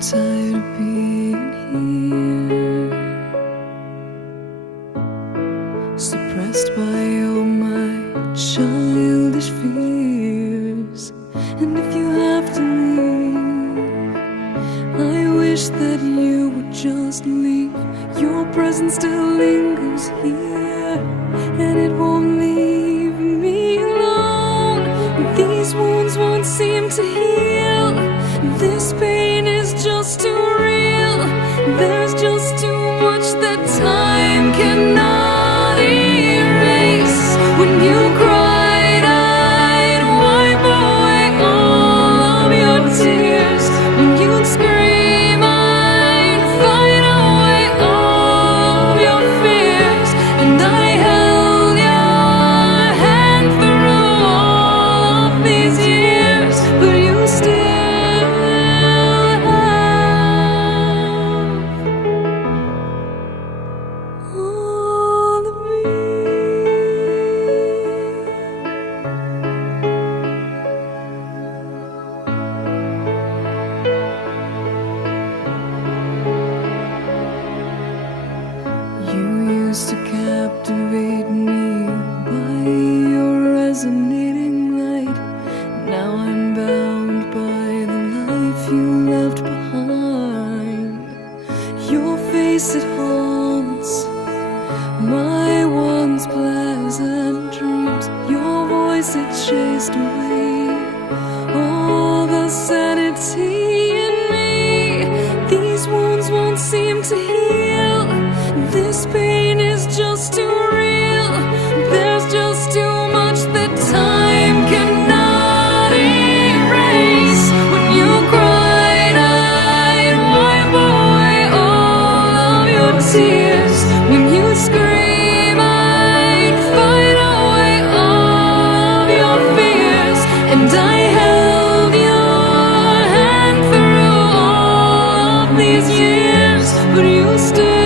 tired of being here, suppressed by all my childish fears. And if you have to leave, I wish that you would just leave. Your presence still lingers here, and it won't leave me alone. These wounds won't seem to heal. This pain is just too real. There's just too much that time cannot erase. When you cried, I'd wipe away all of your tears. When you'd scream, I'd fight away all of your fears. And I held your hand through all of these years, but you still all of me. You used to captivate me by your resonating light. Now I'm bound by the life you left behind. Your face, it haunts my once pleasant dreams. Your voice, it chased away all the sanity in me. These wounds won't seem to heal. This pain is just too real. There's just too much that time cannot erase. When you cried, I'd wipe away all of your tears. When you scream, I'd fight away all of your fears. And I held your hand through all of these years, but you still